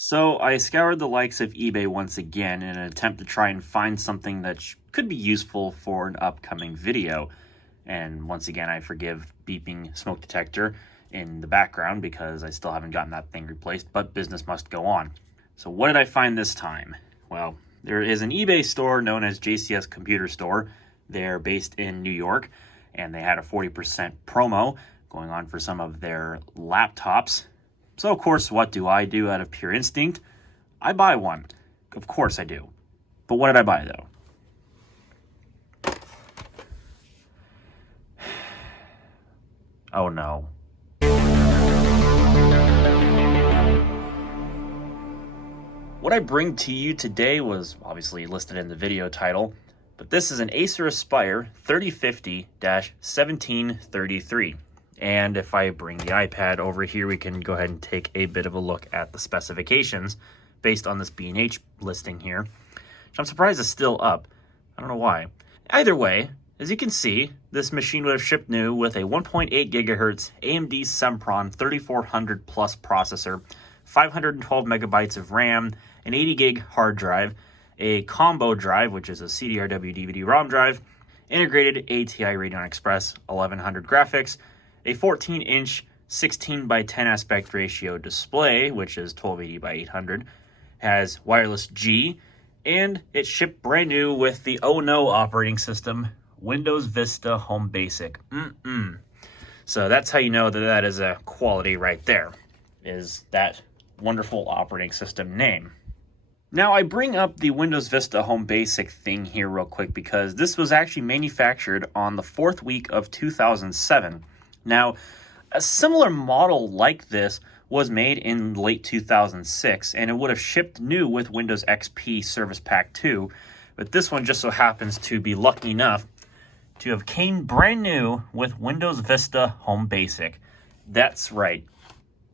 So I scoured the likes of eBay once again in an attempt to try and find something that could be useful for an upcoming video. And once again, I forgive beeping smoke detector in the background because I still haven't gotten that thing replaced, but business must go on. So what did I find this time? Well, there is an eBay store known as JCS Computer Store. They're based in New York, and they had a 40% promo going on for some of their laptops. So, of course, what do I do out of pure instinct? I buy one. Of course I do. But what did I buy, though? Oh, no. What I bring to you today was obviously listed in the video title, but this is an Acer Aspire 3050-1733. And if I bring the iPad over here, we can go ahead and take a bit of a look at the specifications based on this B&H listing here, which I'm surprised is still up. I don't know why. Either way, as you can see, this machine would have shipped new with a 1.8 gigahertz AMD Sempron 3400 Plus processor, 512 megabytes of RAM, an 80 gig hard drive, a combo drive, which is a CDRW DVD-ROM drive, integrated ATI Radeon Express 1100 graphics, a 14-inch 16 by 10 aspect ratio display, which is 1280 by 800, has wireless G, and it shipped brand new with the oh no operating system, Windows Vista Home Basic. So that's how you know that that is a quality right there, is that wonderful operating system name. Now, I bring up the Windows Vista Home Basic thing here real quick because this was actually manufactured on the 4th week of 2007. Now, a similar model like this was made in late 2006, and it would have shipped new with Windows XP Service Pack 2, but this one just so happens to be lucky enough to have came brand new with Windows Vista Home Basic. That's right.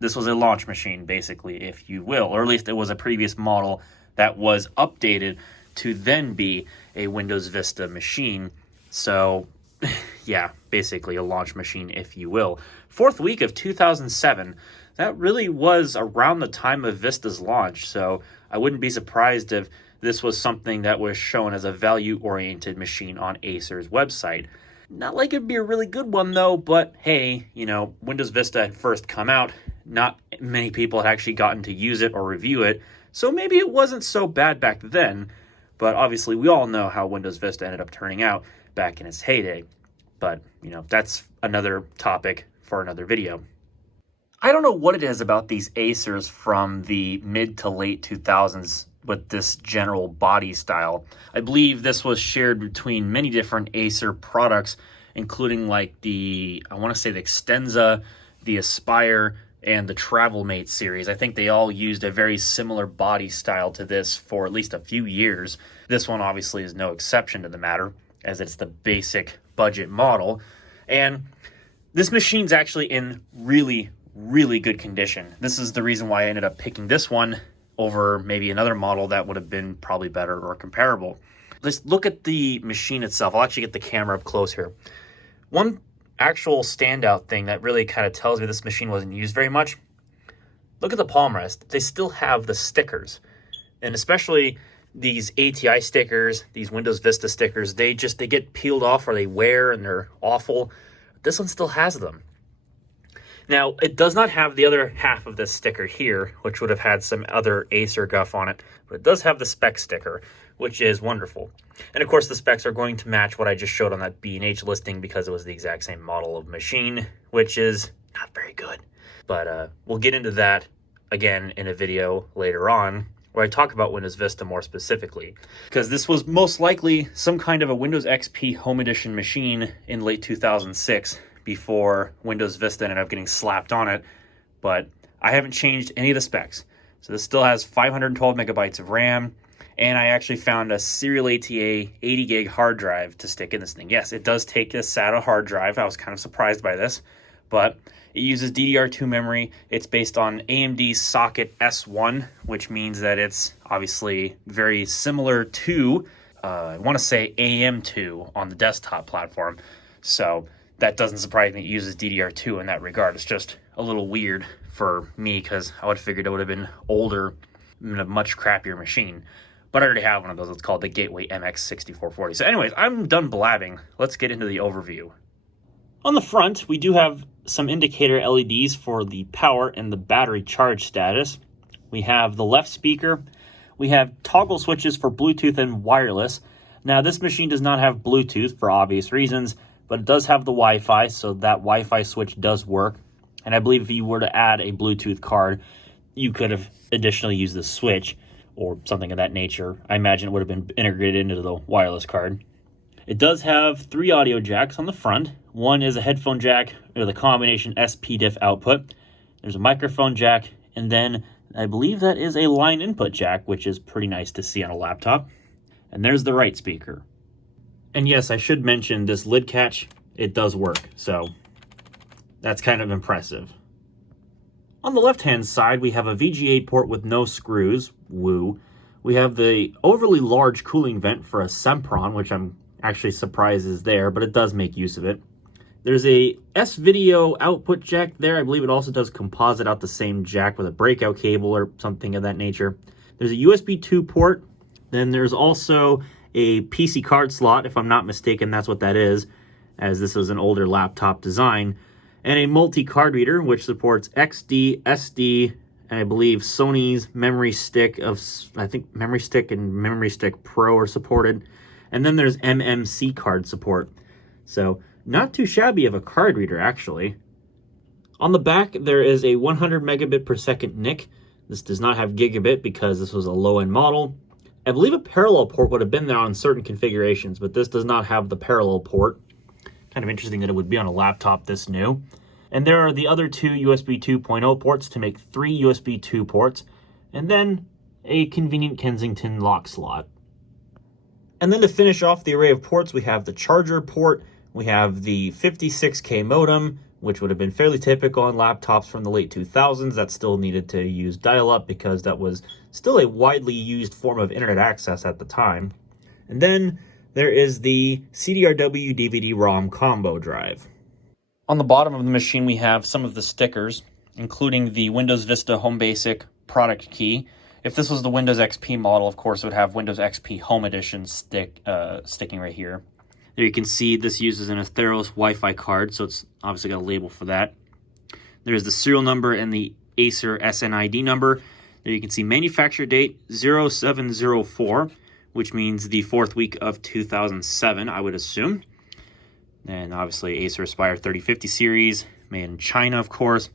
This was a launch machine, basically, if you will, or at least it was a previous model that was updated to then be a Windows Vista machine. So, yeah, basically a launch machine, if you will. 4th week of 2007, that really was around the time of Vista's launch, so I wouldn't be surprised if this was something that was shown as a value-oriented machine on Acer's website. Not like it'd be a really good one, though, but hey, you know, Windows Vista had first come out. Not many people had actually gotten to use it or review it, so maybe it wasn't so bad back then, but obviously we all know how Windows Vista ended up turning out back in its heyday. But, you know, that's another topic for another video. I don't know what it is about these Acers from the mid to late 2000s with this general body style. I believe this was shared between many different Acer products, including like I want to say the Extenza, the Aspire, and the Travelmate series. I think they all used a very similar body style to this for at least a few years. This one obviously is no exception to the matter, as it's the basic budget model. And this machine's actually in really, really good condition. This is the reason why I ended up picking this one over maybe another model that would have been probably better or comparable. Let's look at the machine itself. I'll actually get the camera up close here. One actual standout thing that really kind of tells me this machine wasn't used very much, look at the palm rest. They still have the stickers, and especially these ATI stickers, these Windows Vista stickers, they get peeled off or they wear and they're awful. This one still has them. Now, it does not have the other half of this sticker here, which would have had some other Acer guff on it, but it does have the spec sticker, which is wonderful. And of course, the specs are going to match what I just showed on that B&H listing because it was the exact same model of machine, which is not very good. But we'll get into that again in a video later on, where I talk about Windows Vista more specifically, because this was most likely some kind of a Windows XP Home Edition machine in late 2006 before Windows Vista ended up getting slapped on it, but I haven't changed any of the specs. So this still has 512 megabytes of RAM, and I actually found a serial ATA 80 gig hard drive to stick in this thing. Yes, it does take a SATA hard drive. I was kind of surprised by this, but it uses Ddr2 memory. It's based on AMD's socket S1, which means that it's obviously very similar to, I want to say AM2 on the desktop platform. So that doesn't surprise me. It uses DDR2 in that regard. It's just a little weird for me because I would have figured it would have been older in a much crappier machine. But I already have one of those. It's called the Gateway MX6440. So anyways, I'm done blabbing. Let's get into the overview. On the front, we do have some indicator LEDs for the power and the battery charge status. We have the left speaker. We have toggle switches for Bluetooth and wireless. Now, this machine does not have Bluetooth for obvious reasons, but it does have the Wi-Fi, so that Wi-Fi switch does work. And I believe if you were to add a Bluetooth card, you could have additionally used this switch or something of that nature. I imagine it would have been integrated into the wireless card. It does have 3 audio jacks on the front. One is a headphone jack with a combination SPDIF output. There's a microphone jack, and then I believe that is a line input jack, which is pretty nice to see on a laptop. And there's the right speaker. And yes, I should mention this lid catch, it does work, so that's kind of impressive. On the left-hand side, we have a VGA port with no screws, woo. We have the overly large cooling vent for a Sempron, which I'm actually surprised is there, but it does make use of it. There's a S-Video output jack there. I believe it also does composite out the same jack with a breakout cable or something of that nature. There's a USB 2 port. Then there's also a PC card slot, if I'm not mistaken, that's what that is, as this is an older laptop design. And a multi-card reader, which supports XD, SD, and I believe Sony's memory stick I think memory stick and memory stick Pro are supported. And then there's MMC card support. So not too shabby of a card reader, actually. On the back, there is a 100 megabit per second NIC. This does not have gigabit because this was a low-end model. I believe a parallel port would have been there on certain configurations, but this does not have the parallel port. Kind of interesting that it would be on a laptop this new. And there are the other 2 USB 2.0 ports to make 3 USB 2 ports, and then a convenient Kensington lock slot. And then to finish off the array of ports, we have the charger port, we have the 56K modem, which would have been fairly typical on laptops from the late 2000s that still needed to use dial-up because that was still a widely used form of internet access at the time. And then there is the CDRW DVD-ROM combo drive. On the bottom of the machine, we have some of the stickers, including the Windows Vista Home Basic product key. If this was the Windows XP model, of course, it would have Windows XP Home Edition sticking right here. There you can see this uses an Atheros Wi-Fi card, so it's obviously got a label for that. There's the serial number and the Acer SNID number. There you can see manufacture date 0704, which means the 4th week of 2007, I would assume. And obviously Acer Aspire 3050 series, made in China, of course.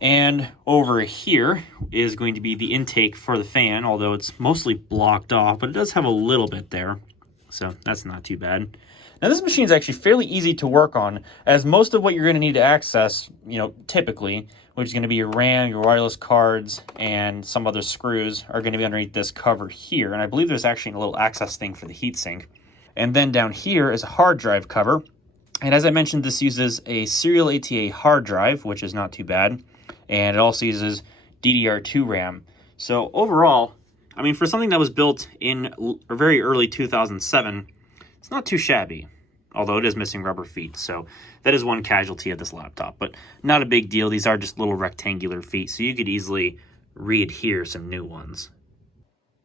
And over here is going to be the intake for the fan, although it's mostly blocked off, but it does have a little bit there. So that's not too bad. Now this machine is actually fairly easy to work on, as most of what you're going to need to access, typically, which is going to be your RAM, your wireless cards, and some other screws, are going to be underneath this cover here. And I believe there's actually a little access thing for the heatsink. And then down here is a hard drive cover. And as I mentioned, this uses a serial ATA hard drive, which is not too bad. And it also uses Ddr2 RAM. So overall, I mean, for something that was built in very early 2007, it's not too shabby, although it is missing rubber feet. So that is one casualty of this laptop, but not a big deal. These are just little rectangular feet, so you could easily re-adhere some new ones.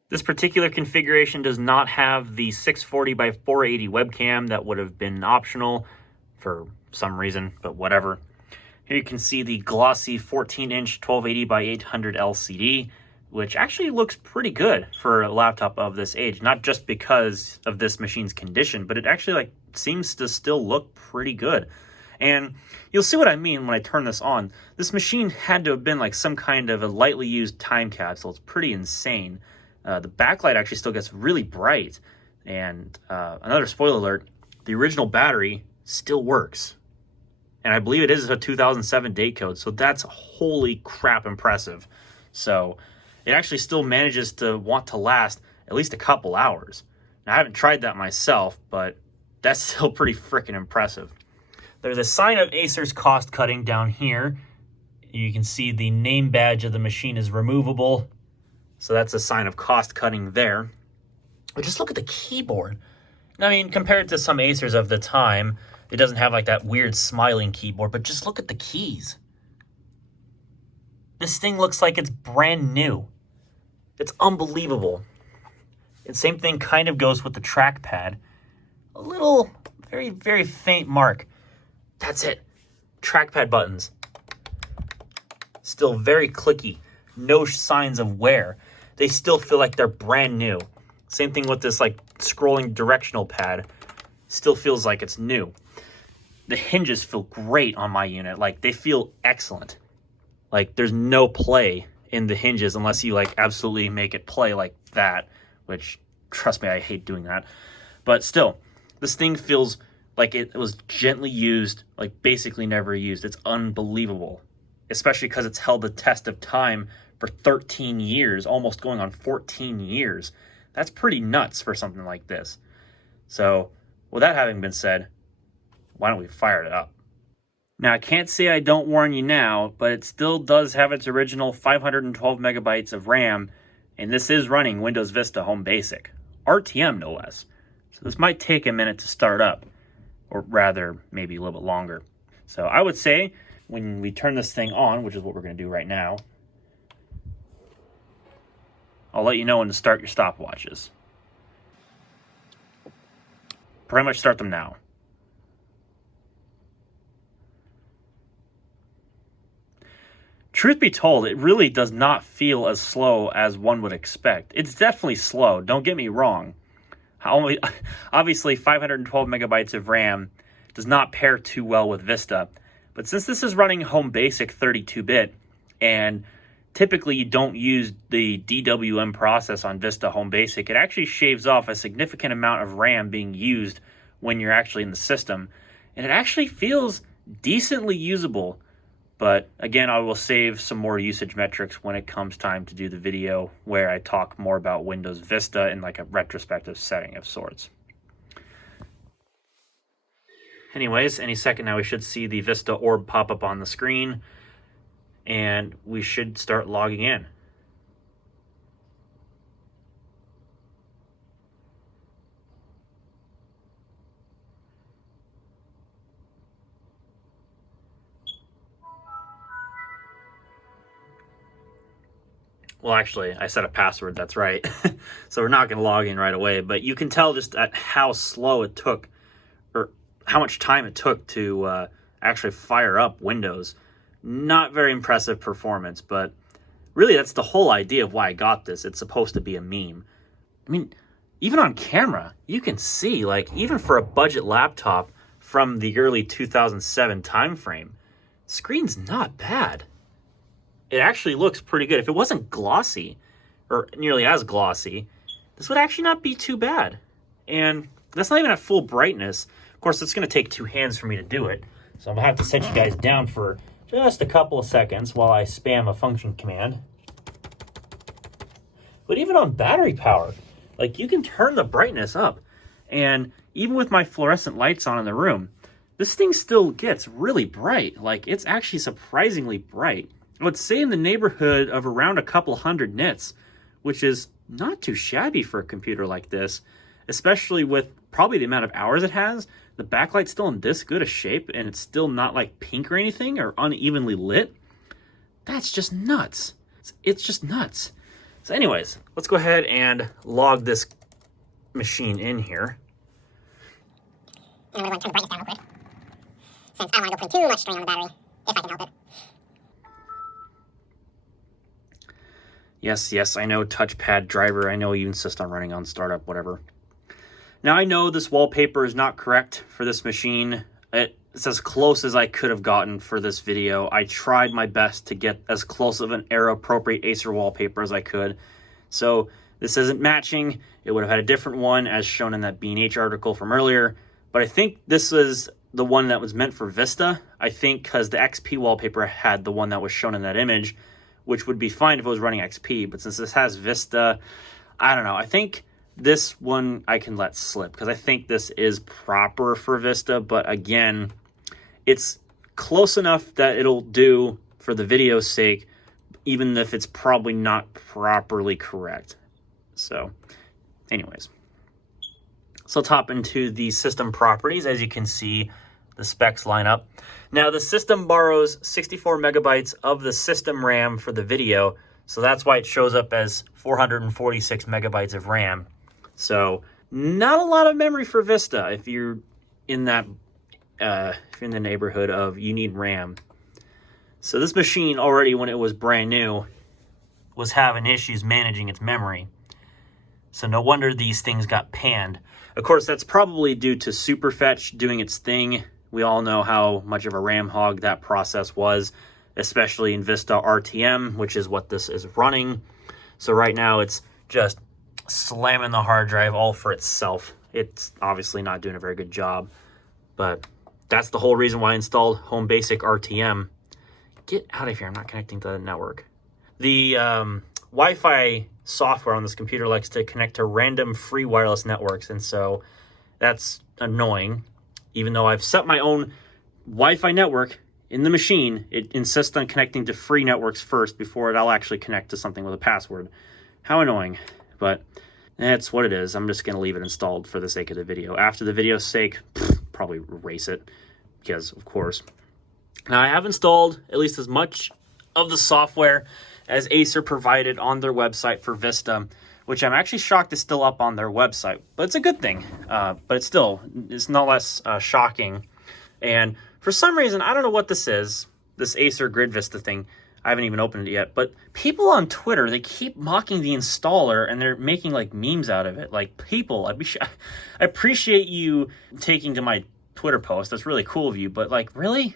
This particular configuration does not have the 640 by 480 webcam. That would have been optional for some reason, but whatever. Here you can see the glossy 14-inch 1280 by 800 LCD, which actually looks pretty good for a laptop of this age. Not just because of this machine's condition, but it actually seems to still look pretty good. And you'll see what I mean when I turn this on. This machine had to have been like some kind of a lightly used time capsule. It's pretty insane. The backlight actually still gets really bright. And another spoiler alert, the original battery still works. And I believe it is a 2007 date code, so that's holy crap impressive. So it actually still manages to want to last at least a couple hours. Now, I haven't tried that myself, but that's still pretty freaking impressive. There's a sign of Acer's cost cutting down here. You can see the name badge of the machine is removable. So that's a sign of cost cutting there. But just look at the keyboard. I mean, compared to some Acers of the time, it doesn't have like that weird smiling keyboard, but just look at the keys. This thing looks like it's brand new. It's unbelievable. And same thing kind of goes with the trackpad. A little, very, very faint mark. That's it. Trackpad buttons. Still very clicky. No signs of wear. They still feel like they're brand new. Same thing with this like scrolling directional pad. Still feels like it's new. The hinges feel great on my unit. Like, they feel excellent. Like, there's no play in the hinges unless you like absolutely make it play like that, which, trust me, I hate doing that. But still, this thing feels like it was gently used, like basically never used. It's unbelievable, especially because it's held the test of time for 13 years, almost going on 14 years. That's pretty nuts for something like this. So, with that having been said, why don't we fire it up? Now, I can't say I don't warn you now, but it still does have its original 512 megabytes of RAM, and this is running Windows Vista Home Basic. RTM, no less. So this might take a minute to start up, or rather, maybe a little bit longer. So I would say, when we turn this thing on, which is what we're going to do right now, I'll let you know when to start your stopwatches. Pretty much start them now. Truth be told, it really does not feel as slow as one would expect. It's definitely slow, don't get me wrong. Obviously, 512 megabytes of RAM does not pair too well with Vista. But since this is running Home Basic 32-bit, and typically you don't use the DWM process on Vista Home Basic, it actually shaves off a significant amount of RAM being used when you're actually in the system. And it actually feels decently usable. But again, I will save some more usage metrics when it comes time to do the video where I talk more about Windows Vista in like a retrospective setting of sorts. Anyways, any second now we should see the Vista orb pop up on the screen, and we should start logging in. Well, actually, I set a password, that's right. So we're not going to log in right away, but you can tell just at how slow it took, or how much time it took to actually fire up Windows. Not very impressive performance, but really that's the whole idea of why I got this. It's supposed to be a meme. I mean, even on camera, you can see, like, even for a budget laptop from the early 2007 time frame, screen's not bad. It actually looks pretty good. If it wasn't glossy, or nearly as glossy, this would actually not be too bad. And that's not even at full brightness. Of course, it's going to take two hands for me to do it. So I'm going to have to set you guys down for just a couple of seconds while I spam a function command. But even on battery power, like, you can turn the brightness up. And even with my fluorescent lights on in the room, this thing still gets really bright. Like, it's actually surprisingly bright. I would say in the neighborhood of around a couple hundred nits, which is not too shabby for a computer like this, especially with probably the amount of hours it has. The backlight's still in this good a shape, and it's still not like pink or anything or unevenly lit. That's just nuts. It's just nuts. So anyways, let's go ahead and log this machine in here. And I'm going to turn the brightness down real quick, since I don't want to go putting too much strain on the battery, if I can help it. Yes, I know, touchpad driver. I know you insist on running on startup, whatever. Now, I know this wallpaper is not correct for this machine. It's as close as I could have gotten for this video. I tried my best to get as close of an era-appropriate Acer wallpaper as I could. So this isn't matching. It would have had a different one, as shown in that B&H article from earlier. But I think this is the one that was meant for Vista. I think because the XP wallpaper had the one that was shown in that image, which would be fine if it was running XP. But since this has Vista, I don't know. I think this one I can let slip, because I think this is proper for Vista. But again, it's close enough that it'll do for the video's sake, even if it's probably not properly correct. So anyways, so I'll hop into the system properties. As you can see, the specs line up. Now, the system borrows 64 megabytes of the system RAM for the video, So that's why it shows up as 446 megabytes of RAM. So not a lot of memory for Vista if you're in that if you're in the neighborhood of you need RAM. So this machine already, when it was brand new, was having issues managing its memory. So no wonder these things got panned. Of course, that's probably due to Superfetch doing its thing. We all know how much of a RAM hog that process was, especially in Vista RTM, which is what this is running. So right now it's just slamming the hard drive all for itself. It's obviously not doing a very good job, but that's the whole reason why I installed Home Basic RTM. Get out of here, I'm not connecting to the network. The Wi-Fi software on this computer likes to connect to random free wireless networks, and so that's annoying. Even though I've set my own Wi-Fi network in the machine, it insists on connecting to free networks first before it'll actually connect to something with a password. How annoying, but that's what it is. I'm just going to leave it installed for the sake of the video. After the video's sake, probably erase it, because of course. Now I have installed at least as much of the software as Acer provided on their website for Vista, which I'm actually shocked is still up on their website, but it's a good thing. But it's no less shocking. And for some reason, I don't know what this is, this Acer Grid Vista thing. I haven't even opened it yet, but people on Twitter, they keep mocking the installer and they're making like memes out of it. Like, people, I appreciate you taking to my Twitter post. That's really cool of you, but like, really?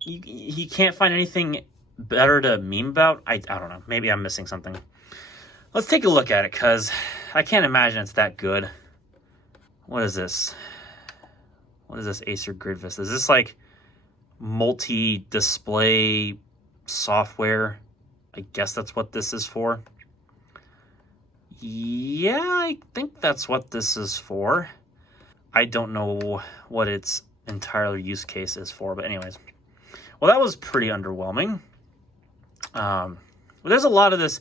You can't find anything better to meme about? I don't know. Maybe I'm missing something. Let's take a look at it, because I can't imagine it's that good. What is this? What is this Acer Grid Vista? Is this like multi-display software? I guess that's what this is for. Yeah, I think that's what this is for. I don't know what its entire use case is for, but anyways. Well, that was pretty underwhelming. Well, there's a lot of this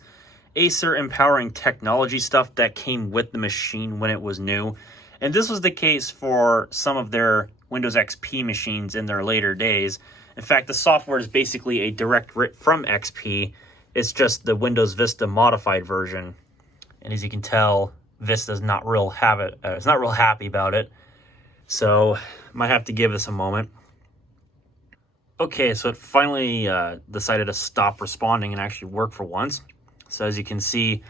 Acer empowering technology stuff that came with the machine when it was new. And this was the case for some of their Windows XP machines in their later days. In fact, the software is basically a direct rip from XP. It's just the Windows Vista modified version. And as you can tell, Vista's not real happy about it. So might have to give this a moment. Okay, so it finally decided to stop responding and actually work for once. So as you can see,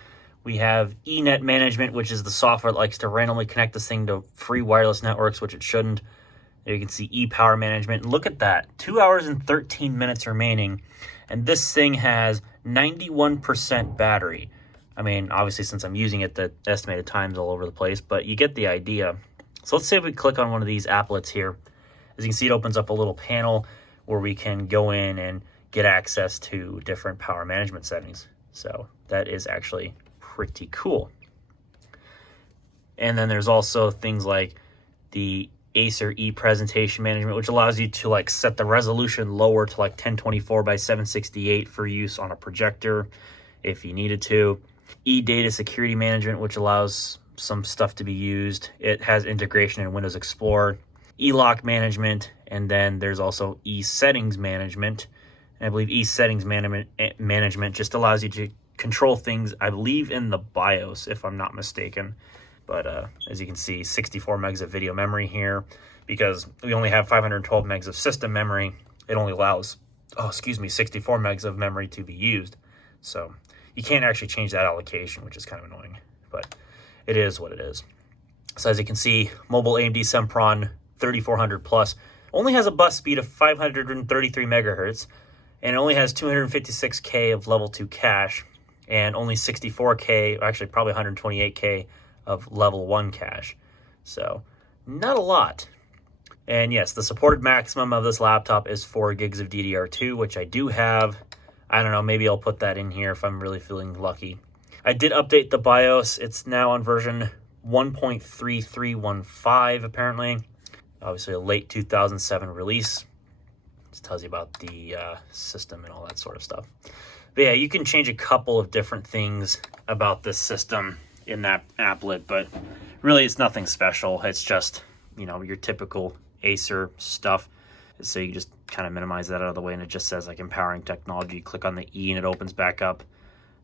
we have eNet management, which is the software that likes to randomly connect this thing to free wireless networks, which it shouldn't. There you can see ePower management. And look at that, 2 hours and 13 minutes remaining. And this thing has 91% battery. I mean, obviously, since I'm using it, the estimated time's all over the place, but you get the idea. So let's say if we click on one of these applets here. As you can see, it opens up a little panel where we can go in and get access to different power management settings. So that is actually pretty cool. And then there's also things like the Acer e-presentation management, which allows you to like set the resolution lower to like 1024 by 768 for use on a projector if you needed to. E-data security management, which allows some stuff to be used. It has integration in Windows Explorer. E-lock management, and then there's also e-settings management. And I believe e-settings management just allows you to control things, I believe, in the BIOS, if I'm not mistaken. But as you can see, 64 megs of video memory here. Because we only have 512 megs of system memory, it only allows, 64 megs of memory to be used. So you can't actually change that allocation, which is kind of annoying. But it is what it is. So as you can see, mobile AMD Sempron 3400 Plus only has a bus speed of 533 megahertz, and it only has 256K of level 2 cache, and only 64K, actually probably 128K of level 1 cache. So not a lot. And yes, the supported maximum of this laptop is 4 gigs of Ddr2, which I do have. I don't know, maybe I'll put that in here if I'm really feeling lucky. I did update the BIOS. It's now on version 1.3315 apparently. Obviously a late 2007 release. This tells you about the system and all that sort of stuff. But yeah, you can change a couple of different things about this system in that applet, but really it's nothing special. It's just, your typical Acer stuff. So you just kind of minimize that out of the way, and it just says like empowering technology. You click on the E and it opens back up.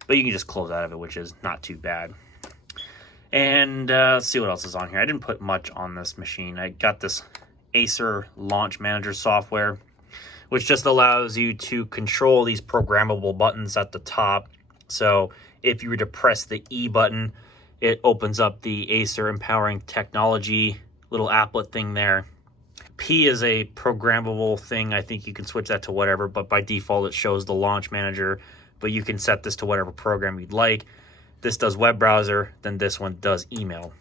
but you can just close out of it, which is not too bad. And let's see what else is on here. I didn't put much on this machine. I got this Acer Launch Manager software, which just allows you to control these programmable buttons at the top. So if you were to press the E button, it opens up the Acer Empowering Technology little applet thing there. P is a programmable thing. I think you can switch that to whatever, but by default it shows the Launch Manager, but you can set this to whatever program you'd like. This does web browser, then this one does email.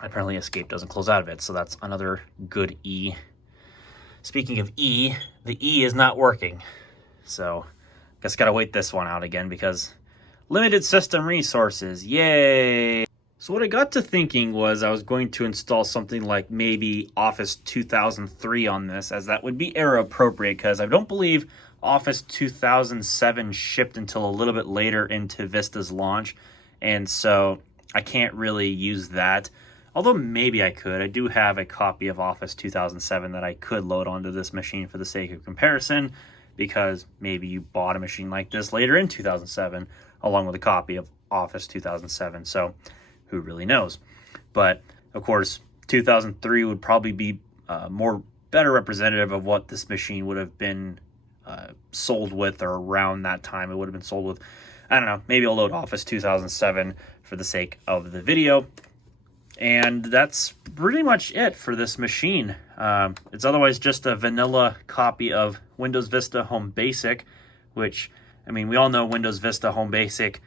Apparently Escape doesn't close out of it, so that's another good E. Speaking of E, the E is not working. So guess gotta wait this one out again because limited system resources, yay! So what I got to thinking was I was going to install something like maybe Office 2003 on this, as that would be era appropriate because I don't believe Office 2007 shipped until a little bit later into Vista's launch, and so I can't really use that. Although maybe I could. I do have a copy of Office 2007 that I could load onto this machine for the sake of comparison, because maybe you bought a machine like this later in 2007 along with a copy of Office 2007, so who really knows. But of course 2003 would probably be better representative of what this machine would have been sold with, or around that time it would have been sold with. I don't know, maybe I'll load Office 2007 for the sake of the video. And that's pretty much it for this machine. It's otherwise just a vanilla copy of Windows Vista Home Basic, which, I mean, we all know Windows Vista Home Basic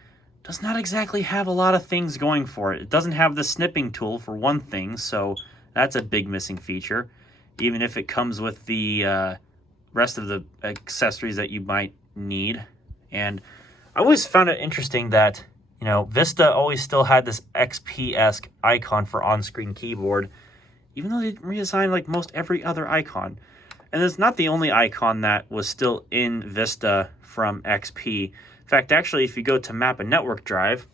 does not exactly have a lot of things going for it. It doesn't have the snipping tool, for one thing, so that's a big missing feature, even if it comes with the rest of the accessories that you might need. And I always found it interesting that, you know, Vista always still had this XP-esque icon for on-screen keyboard, even though they redesigned like most every other icon. And it's not the only icon that was still in Vista from XP. In fact, actually, if you go to Map and Network Drive,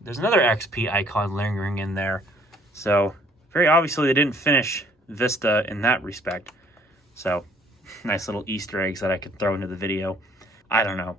there's another XP icon lingering in there. So very obviously they didn't finish Vista in that respect. So nice little Easter eggs that I could throw into the video. I don't know.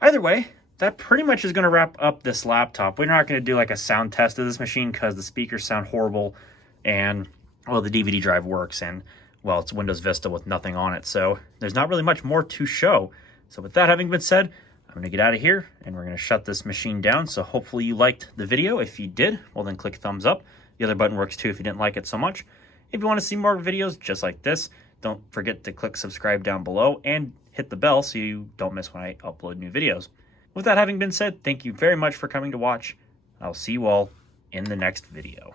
Either way, that pretty much is going to wrap up this laptop. We're not going to do like a sound test of this machine because the speakers sound horrible, and well, the DVD drive works, and well, it's Windows Vista with nothing on it, so there's not really much more to show. So with that having been said, I'm going to get out of here and we're going to shut this machine down. So hopefully you liked the video. If you did, well, then click thumbs up. The other button works too if you didn't like it so much. If you want to see more videos just like this, don't forget to click subscribe down below and hit the bell so you don't miss when I upload new videos. With that having been said, thank you very much for coming to watch. I'll see you all in the next video.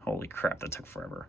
Holy crap, that took forever.